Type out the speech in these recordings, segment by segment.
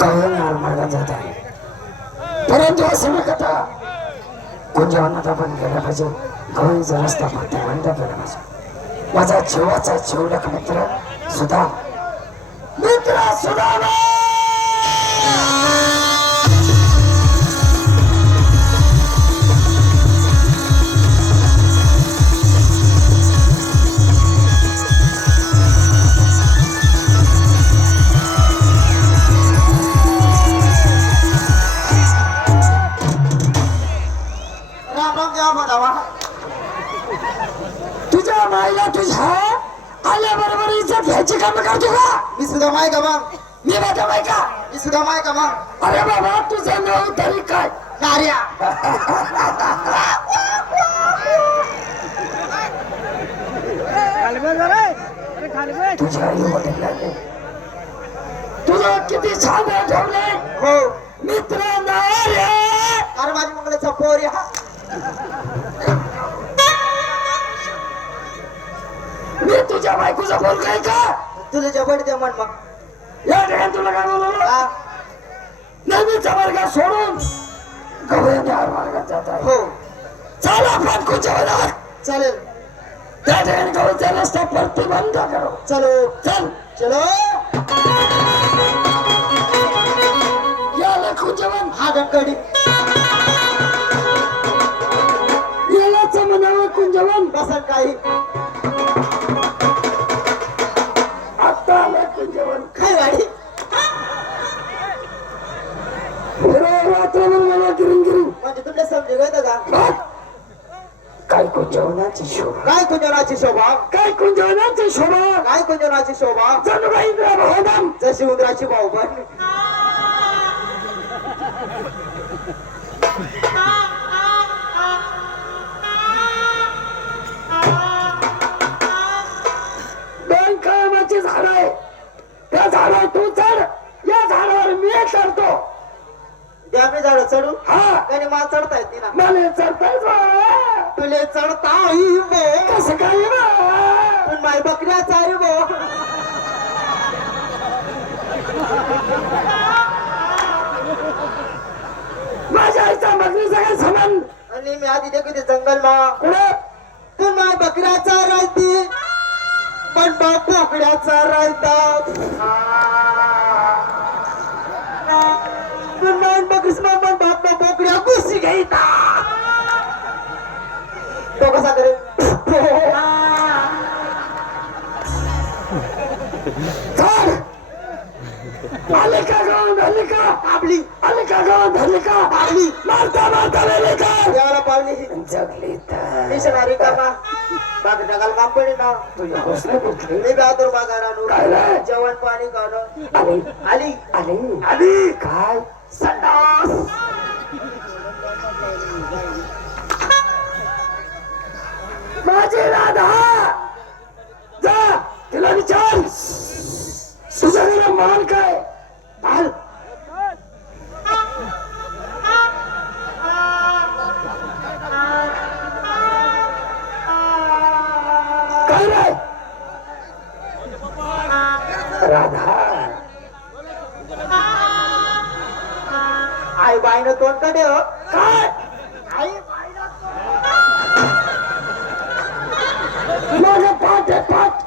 गव्हाणार मार्गात जात आहे परंतु असं न करता कुंजवनात आपण गेला पाहिजे. गवळीचा रस्ता फक्त बंद केला पाहिजे. माझा जीवाचा जीवलक मित्र सुदाम मित्र सुदाम तुझ्या माईला तुझ्या आल्याबरोबर इज्जत घ्यायची काम करतो का? मी सुद्धा माय का मग? मी माझ्या बाई का? मी सुद्धा माय का मग? अरे बाबा तुझं नाव तरी काय? कार्या तुझ्या आई वडिलांनी तुला किती छान ठेवले हो. मित्र नार्या. अरे माझी मंगलाचा पोर या तुझ्या बायकोचा बोल काय का? तुला जबड दे म्हण मग. या ठिकाणी तुला काय बोलवलं? नेहमीचा मार्ग सोडून गवळ्याने हा मार्गात जात आहे. हो. चला कुंजवनात चालेल. त्या ठिकाणी गवळचा रस्ता प्रतिबंध करू. चलो. चल. चलो. याला कुंजवन हा गणकडी यालाच म्हणावं कुंजवन. बसन काही. तुला समजे गय का. काय कुंजवनाची शोभा. काय कुंजनाची शोभा? काय कुंजवनाची शोभा. काय कुंजनाची शोभा? जणू काही इंद्रा भगवान जशी उंदराची पण. दोन कळमाची झाड. आहे त्या झाडावर तू चढ. या झाडावर मी चढतो. मी झाड चढू? हा. त्याने मला चढता येते ना. मला चढताच बा. तुले चढता येईल बो. कसं काय बा? पण माय बकऱ्याचा आहे बो. माझ्या आईचा मगरीचा काय समान आणि मी आधी देखील ते जंगल मा कुठे? पण माय बकऱ्याचा राहते पण बाप बोकड्याचा राहता घ्यायता तो कसा करे? चढ आले का गाव आले का आपली का का मारता मारता का देवाला पावली जगली तर. मिशनरी कामा बाग जगाल काम पडे ना. तुझ्या हौसला कुठली? मी? जेवण पाणी खाणं आली. आली. आली. आली. काय? संडास. माझी राधा जा! तिला विचार! तुझा मान काय? माल काय रे? राधा! आई बाईनं तोंडकडे हो काय? आई माझं पाठ आहे पाठ.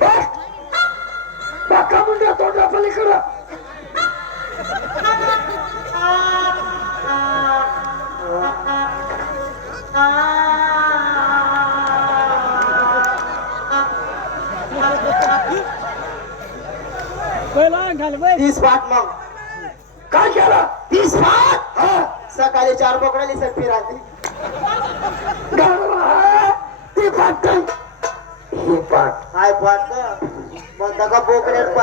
बघ बाका मुंड्या तोंडा पलीकडं. तीस पाठ मग. काय केलं? तीस पाठ हा. सकाळी चार बोकडाली सर फिराती गाढवा, ती पाठ नाही. ही काय पाठ का मग का बोकड्यात पाठ